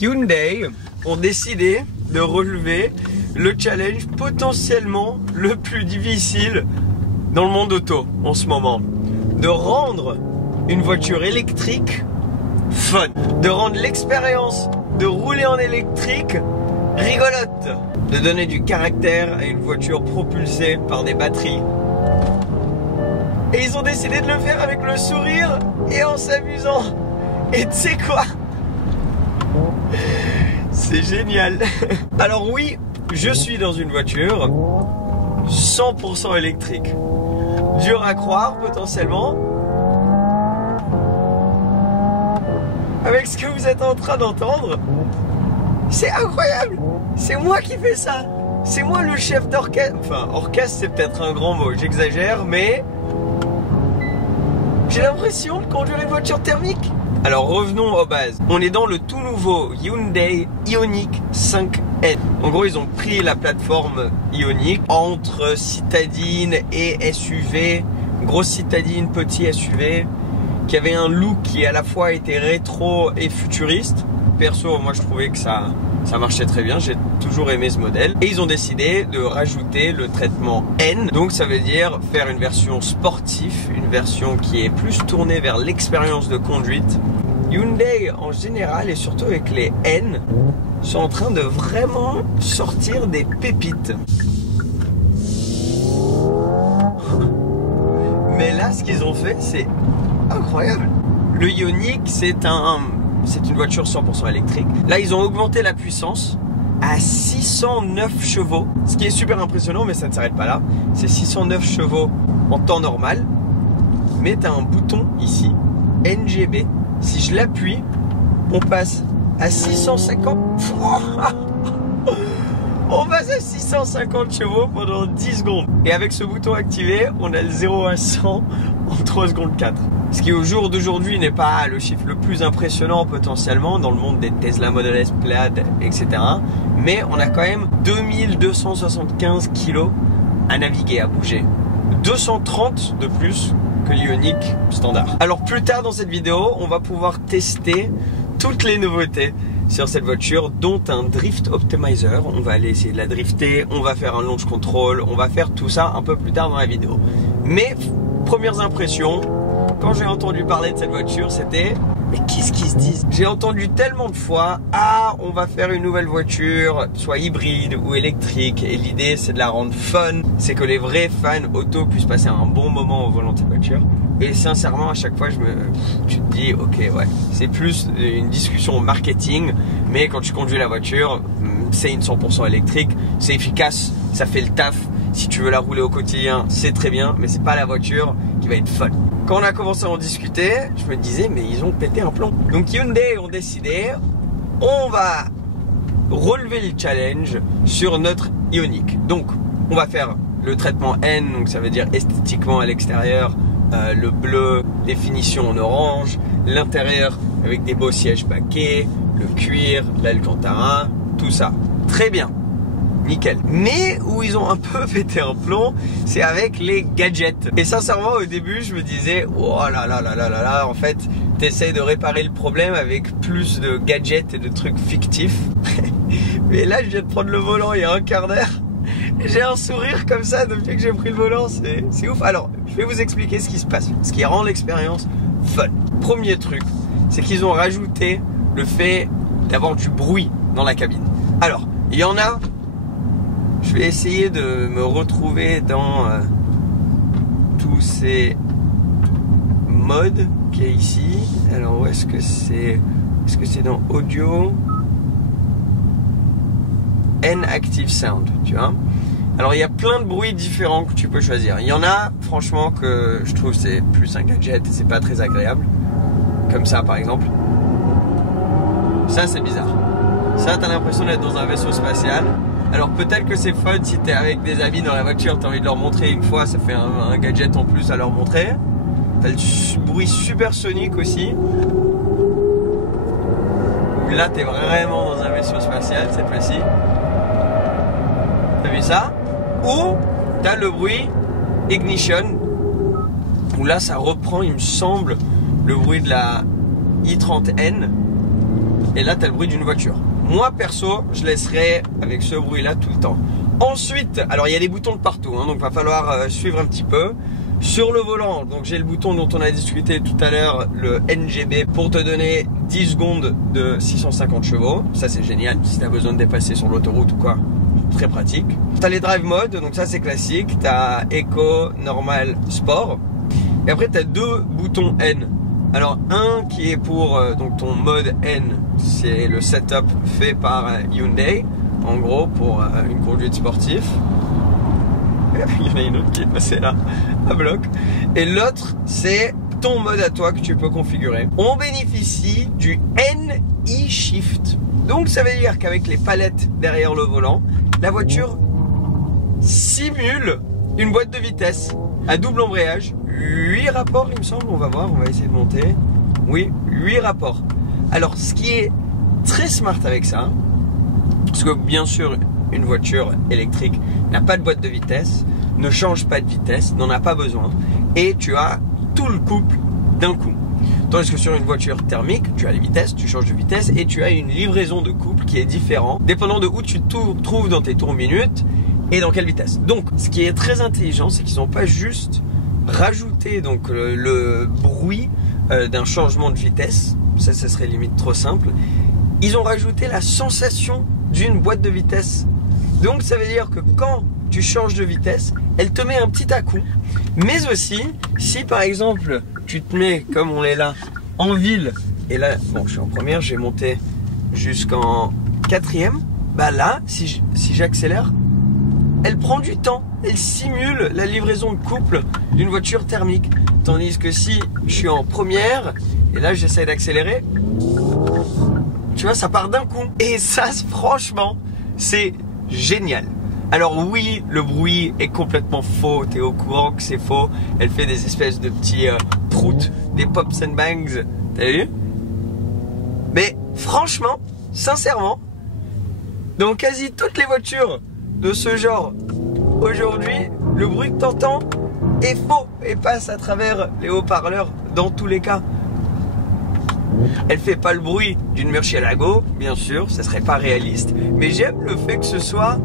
Hyundai ont décidé de relever le challenge potentiellement le plus difficile dans le monde auto en ce moment. De rendre une voiture électrique fun. De rendre l'expérience de rouler en électrique rigolote. De donner du caractère à une voiture propulsée par des batteries. Et ils ont décidé de le faire avec le sourire et en s'amusant. Et tu sais quoi? C'est génial. Alors oui, je suis dans une voiture 100% électrique. Dur à croire potentiellement. Avec ce que vous êtes en train d'entendre, c'est incroyable. C'est moi qui fais ça. C'est moi le chef d'orchestre. Enfin, orchestre c'est peut-être un grand mot, j'exagère, mais j'ai l'impression de conduire une voiture thermique. Alors revenons aux bases. On est dans le tout nouveau Hyundai Ioniq 5N. En gros, ils ont pris la plateforme Ioniq entre citadine et SUV. Grosse citadine, petit SUV, qui avait un look qui à la fois était rétro et futuriste. Perso, moi je trouvais que ça marchait très bien, j'ai toujours aimé ce modèle. Et ils ont décidé de rajouter le traitement N. Donc ça veut dire faire une version sportive, une version qui est plus tournée vers l'expérience de conduite. Hyundai en général et surtout avec les N sont en train de vraiment sortir des pépites. Mais là ce qu'ils ont fait c'est incroyable. Le Ioniq c'est une voiture 100% électrique. Là, ils ont augmenté la puissance à 609 chevaux. Ce qui est super impressionnant, mais ça ne s'arrête pas là. C'est 609 chevaux en temps normal. Mais tu as un bouton ici, NGB. Si je l'appuie, on passe à 650. On passe à 650 chevaux pendant 10 secondes. Et avec ce bouton activé, on a le 0 à 100 en 3 secondes 4. Ce qui au jour d'aujourd'hui n'est pas le chiffre le plus impressionnant potentiellement dans le monde des Tesla Model S, Plaid, etc. Mais on a quand même 2275 kg à naviguer, à bouger. 230 de plus que l'Ioniq standard. Alors plus tard dans cette vidéo, on va pouvoir tester toutes les nouveautés sur cette voiture, dont un Drift Optimizer. On va aller essayer de la drifter, on va faire un launch control, on va faire tout ça un peu plus tard dans la vidéo. Mais premières impressions, quand j'ai entendu parler de cette voiture, c'était mais qu'est-ce qu'ils se disent? J'ai entendu tellement de fois, ah, on va faire une nouvelle voiture, soit hybride ou électrique, et l'idée c'est de la rendre fun, c'est que les vrais fans auto puissent passer un bon moment au volant de cette voiture. Et sincèrement, à chaque fois, tu te dis, ok, ouais, c'est plus une discussion marketing, mais quand tu conduis la voiture, c'est une 100% électrique, c'est efficace, ça fait le taf. Si tu veux la rouler au quotidien, c'est très bien, mais c'est pas la voiture qui va être fun. Quand on a commencé à en discuter, je me disais, mais ils ont pété un plomb. Donc Hyundai ont décidé, on va relever le challenge sur notre Ioniq. Donc, on va faire le traitement N, donc ça veut dire esthétiquement à l'extérieur, le bleu, les finitions en orange, l'intérieur avec des beaux sièges baquets, le cuir, l'alcantara, tout ça. Très bien. Nickel. Mais où ils ont un peu pété un plomb, c'est avec les gadgets. Et sincèrement, au début, je me disais, oh là là là là là là, en fait, t'essayes de réparer le problème avec plus de gadgets et de trucs fictifs. Mais là, je viens de prendre le volant il y a un quart d'heure. J'ai un sourire comme ça depuis que j'ai pris le volant, c'est ouf. Alors, je vais vous expliquer ce qui se passe, ce qui rend l'expérience fun. Premier truc, c'est qu'ils ont rajouté le fait d'avoir du bruit dans la cabine. Alors, il y en a. Je vais essayer de me retrouver dans tous ces modes qu'il y a ici. Alors où est-ce que c'est? Est-ce que c'est dans Audio? N Active Sound, tu vois. Alors il y a plein de bruits différents que tu peux choisir. Il y en a franchement que je trouve c'est plus un gadget et c'est pas très agréable. Comme ça par exemple. Ça c'est bizarre. Ça t'as l'impression d'être dans un vaisseau spatial. Alors peut-être que c'est fun si t'es avec des amis dans la voiture, t'as envie de leur montrer une fois, ça fait un gadget en plus à leur montrer. T'as le bruit supersonique aussi. Là t'es vraiment dans un vaisseau spatial cette fois-ci. T'as vu ça? Ou t'as le bruit ignition, où là ça reprend il me semble le bruit de la i30N. Et là, tu as le bruit d'une voiture. Moi, perso, je laisserai avec ce bruit-là tout le temps. Ensuite, alors il y a des boutons de partout, hein, donc va falloir suivre un petit peu. Sur le volant, donc j'ai le bouton dont on a discuté tout à l'heure, le NGB, pour te donner 10 secondes de 650 chevaux. Ça, c'est génial si tu as besoin de dépasser sur l'autoroute ou quoi. Très pratique. Tu as les drive modes, donc ça c'est classique. Tu as Eco, Normal, Sport. Et après, tu as deux boutons N. Alors, un qui est pour donc ton mode N, c'est le setup fait par Hyundai, en gros pour une conduite sportive. Il y en a une autre qui est passée là, à bloc. Et l'autre, c'est ton mode à toi que tu peux configurer. On bénéficie du NI Shift. Donc ça veut dire qu'avec les palettes derrière le volant, la voiture simule une boîte de vitesse à double embrayage. 8 rapports, il me semble. On va voir, on va essayer de monter. Oui, 8 rapports. Alors, ce qui est très smart avec ça, parce que bien sûr, une voiture électrique n'a pas de boîte de vitesse, ne change pas de vitesse, n'en a pas besoin, et tu as tout le couple d'un coup. Tandis que sur une voiture thermique, tu as les vitesses, tu changes de vitesse et tu as une livraison de couple qui est différente, dépendant de où tu te trouves dans tes tours minutes et dans quelle vitesse. Donc, ce qui est très intelligent, c'est qu'ils n'ont pas juste rajouté donc le bruit d'un changement de vitesse, ça serait limite trop simple. Ils ont rajouté la sensation d'une boîte de vitesse. Donc ça veut dire que quand tu changes de vitesse, elle te met un petit à-coup. Mais aussi, si par exemple tu te mets comme on est là en ville, et là, bon, je suis en première, j'ai monté jusqu'en 4e, bah là, si j'accélère, elle prend du temps, elle simule la livraison de couple d'une voiture thermique. Tandis que si je suis en première, et là j'essaie d'accélérer, tu vois, ça part d'un coup. Et ça, franchement, c'est génial. Alors oui, le bruit est complètement faux. T'es au courant que c'est faux. Elle fait des espèces de petits proutes, des pops and bangs. T'as vu? Mais franchement, sincèrement, dans quasi toutes les voitures de ce genre, aujourd'hui, le bruit que t'entends est faux et passe à travers les haut-parleurs dans tous les cas. Elle fait pas le bruit d'une Murcielago, bien sûr, ça serait pas réaliste, mais j'aime le fait que ce soit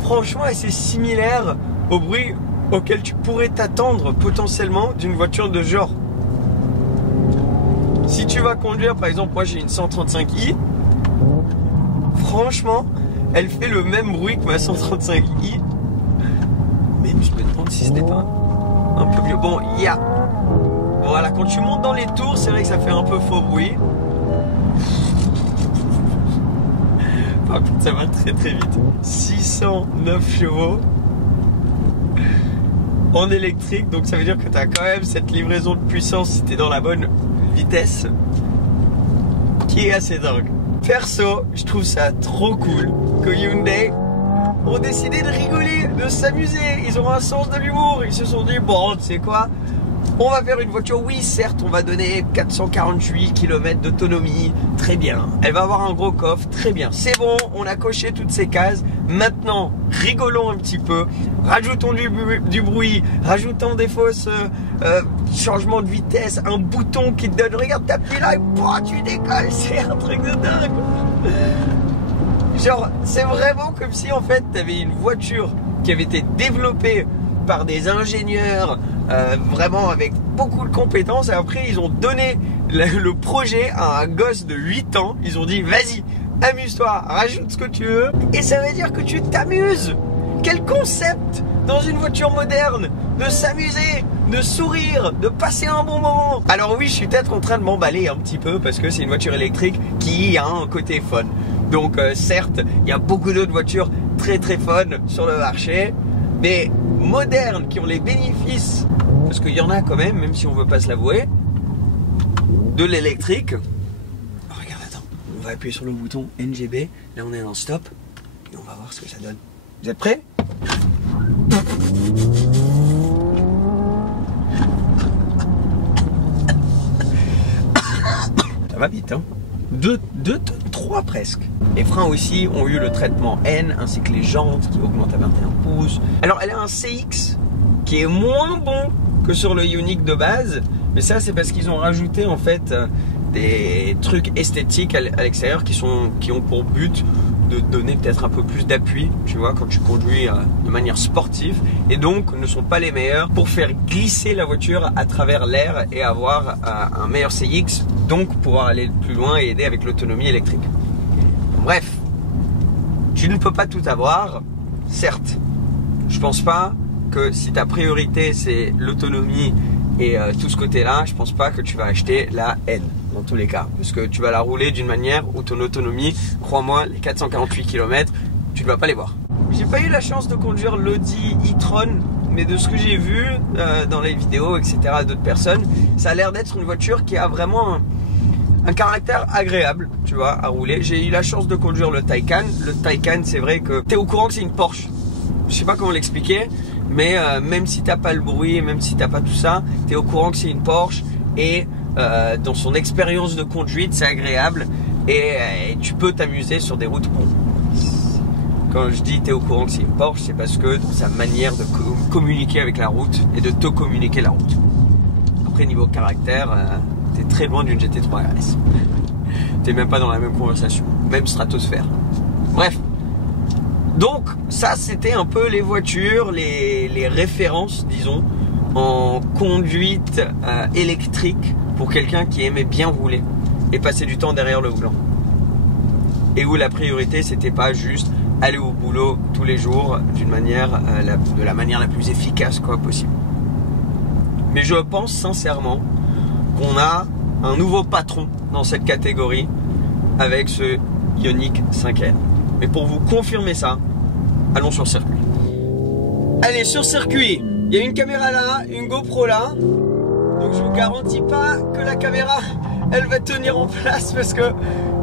franchement assez similaire au bruit auquel tu pourrais t'attendre potentiellement d'une voiture de genre. Si tu vas conduire, par exemple, moi j'ai une 135i, franchement, elle fait le même bruit que ma 135i, mais je me demande si c'était pas un peu mieux. Bon, il y a... Voilà, quand tu montes dans les tours, c'est vrai que ça fait un peu faux bruit. Par contre, ça va très très vite. 609 chevaux en électrique, donc ça veut dire que tu as quand même cette livraison de puissance si tu es dans la bonne vitesse, qui est assez dingue. Perso, je trouve ça trop cool que Hyundai ont décidé de rigoler, de s'amuser. Ils ont un sens de l'humour. Ils se sont dit, bon, tu sais quoi, on va faire une voiture, oui certes on va donner 448 km d'autonomie, très bien, elle va avoir un gros coffre, très bien, c'est bon, on a coché toutes ces cases, maintenant rigolons un petit peu, rajoutons du bruit, rajoutons des fausses changements de vitesse, un bouton qui te donne, regarde t'appuies là et tu décolles, c'est un truc de dingue. Genre c'est vraiment comme si en fait tu avais une voiture qui avait été développée par des ingénieurs vraiment avec beaucoup de compétences, et après ils ont donné le projet à un gosse de 8 ans, ils ont dit vas-y, amuse-toi, rajoute ce que tu veux, et ça veut dire que tu t'amuses. Quel concept dans une voiture moderne, de s'amuser, de sourire, de passer un bon moment. Alors oui, je suis peut-être en train de m'emballer un petit peu parce que c'est une voiture électrique qui a un côté fun. Donc certes, il y a beaucoup d'autres voitures très très fun sur le marché, mais modernes, qui ont les bénéfices, parce qu'il y en a quand même si on veut pas se l'avouer, de l'électrique. Oh, regarde, attends, on va appuyer sur le bouton NGB, là on est en stop, et on va voir ce que ça donne. Vous êtes prêts? Ça va vite, hein. 3 presque. Les freins aussi ont eu le traitement N, ainsi que les jantes qui augmentent à 21 pouces. Alors elle a un CX qui est moins bon que sur le Ioniq de base, mais ça c'est parce qu'ils ont rajouté en fait des trucs esthétiques à l'extérieur qui ont pour but de donner peut-être un peu plus d'appui, tu vois, quand tu conduis de manière sportive, et donc ne sont pas les meilleurs pour faire glisser la voiture à travers l'air et avoir un meilleur CX, donc pouvoir aller plus loin et aider avec l'autonomie électrique. Bref, tu ne peux pas tout avoir, certes. Je pense pas que si ta priorité c'est l'autonomie et tout ce côté-là, je pense pas que tu vas acheter la N dans tous les cas, parce que tu vas la rouler d'une manière où ton autonomie, crois-moi, les 448 km, tu ne vas pas les voir. J'ai pas eu la chance de conduire l'Audi e-tron, mais de ce que j'ai vu dans les vidéos, etc., d'autres personnes, ça a l'air d'être une voiture qui a vraiment un caractère agréable, tu vois, à rouler. J'ai eu la chance de conduire le Taycan. Le Taycan, c'est vrai que tu es au courant que c'est une Porsche. Je sais pas comment l'expliquer, mais même si t'as pas le bruit, même si t'as pas tout ça, tu es au courant que c'est une Porsche, et dans son expérience de conduite, c'est agréable, et tu peux t'amuser sur des routes. Bon, quand je dis t'es au courant que c'est une Porsche, c'est parce que dans sa manière de communiquer avec la route et de te communiquer la route. Après, niveau caractère, t'es très loin d'une GT3 RS. T'es même pas dans la même conversation, même stratosphère. Bref. Donc ça, c'était un peu les voitures, les références, disons, en conduite électrique pour quelqu'un qui aimait bien rouler et passer du temps derrière le volant. Et où la priorité, c'était pas juste aller au boulot tous les jours d'une manière, de la manière la plus efficace possible. Mais je pense sincèrement qu'on a un nouveau patron dans cette catégorie avec ce Ioniq 5N. Mais pour vous confirmer ça, allons sur circuit. Allez, sur circuit, il y a une caméra là, une GoPro là. Donc je vous garantis pas que la caméra, elle va tenir en place parce que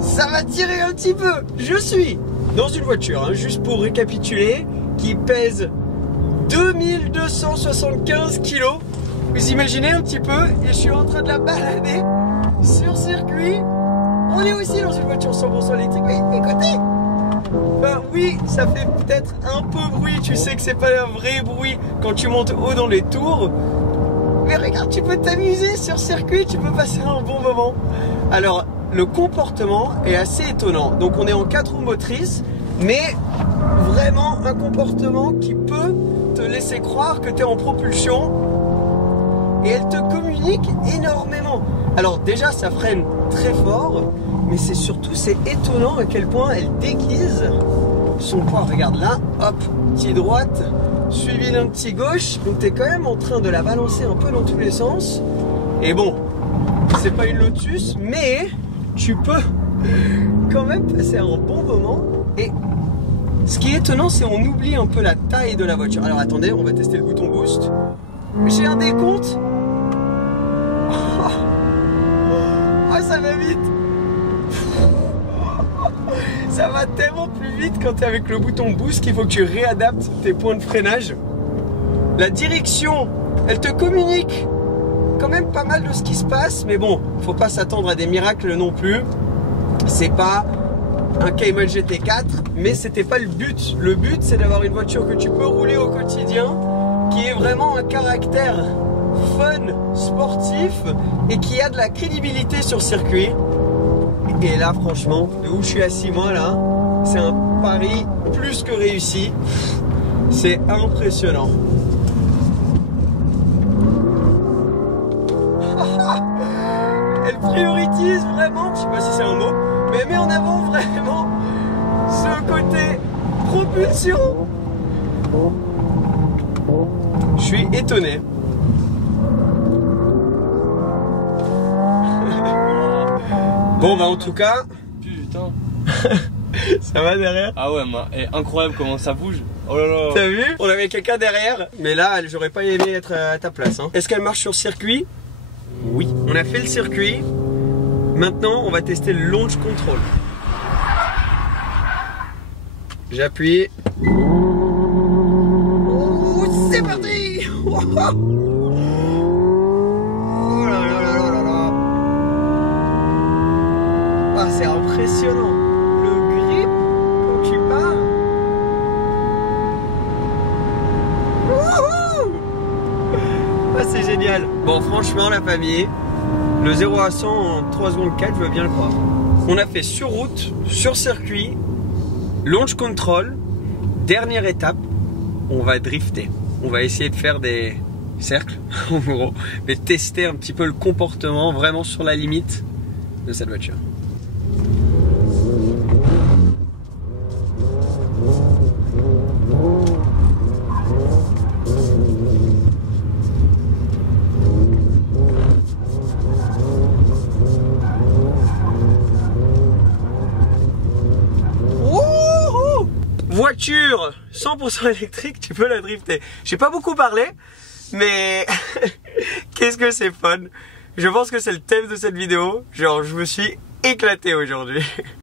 ça va tirer un petit peu. Je suis dans une voiture, hein, juste pour récapituler, qui pèse 2275 kg. Vous imaginez un petit peu, et je suis en train de la balader sur circuit. On est aussi dans une voiture 100% électrique, mais écoutez, ben oui, ça fait peut-être un peu bruit, tu sais que c'est pas un vrai bruit quand tu montes haut dans les tours, mais regarde, tu peux t'amuser sur circuit, tu peux passer un bon moment. Alors, le comportement est assez étonnant. Donc on est en 4 roues motrices, mais vraiment un comportement qui peut te laisser croire que tu es en propulsion, et elle te communique énormément. Alors déjà, ça freine très fort, mais c'est surtout, c'est étonnant à quel point elle déguise son poids. Regarde là, hop, petit droite, suivi d'un petit gauche, donc tu es quand même en train de la balancer un peu dans tous les sens. Et bon, c'est pas une Lotus, mais tu peux quand même passer un bon moment. Et ce qui est étonnant, c'est qu'on oublie un peu la taille de la voiture. Alors attendez, on va tester le bouton boost. J'ai un décompte. Oh, ça va vite. Ça va tellement plus vite quand tu es avec le bouton boost qu'il faut que tu réadaptes tes points de freinage. La direction, elle te communique quand même pas mal de ce qui se passe, mais bon, faut pas s'attendre à des miracles non plus. C'est pas un Cayman GT4, mais c'était pas le but. Le but, c'est d'avoir une voiture que tu peux rouler au quotidien, qui est vraiment un caractère fun, sportif, et qui a de la crédibilité sur circuit. Et là, franchement, de où je suis assis moi là, c'est un pari plus que réussi. C'est impressionnant. Elle priorise vraiment, je sais pas si c'est un mot, mais elle met en avant vraiment ce côté propulsion. Je suis étonné. Bon bah en tout cas, putain, ça va derrière? Ah ouais, incroyable comment ça bouge. Oh là là. T'as vu? On avait quelqu'un derrière, mais là j'aurais pas aimé être à ta place. Hein. Est-ce qu'elle marche sur circuit? Oui. On a fait le circuit. Maintenant on va tester le launch control. J'appuie. Oh, c'est parti. Oh là là là là là là. Ah, c'est impressionnant. Le grip quand tu pars. Ah, c'est génial. Bon, franchement, la famille, Le 0 à 100 en 3 secondes 4, je veux bien le croire. On a fait sur route, sur circuit, launch control, dernière étape, on va drifter. On va essayer de faire des cercles, en gros, mais tester un petit peu le comportement vraiment sur la limite de cette voiture. Voiture 100% électrique, tu peux la drifter. J'ai pas beaucoup parlé, mais qu'est-ce que c'est fun. Je pense que c'est le thème de cette vidéo. Genre, je me suis éclaté aujourd'hui.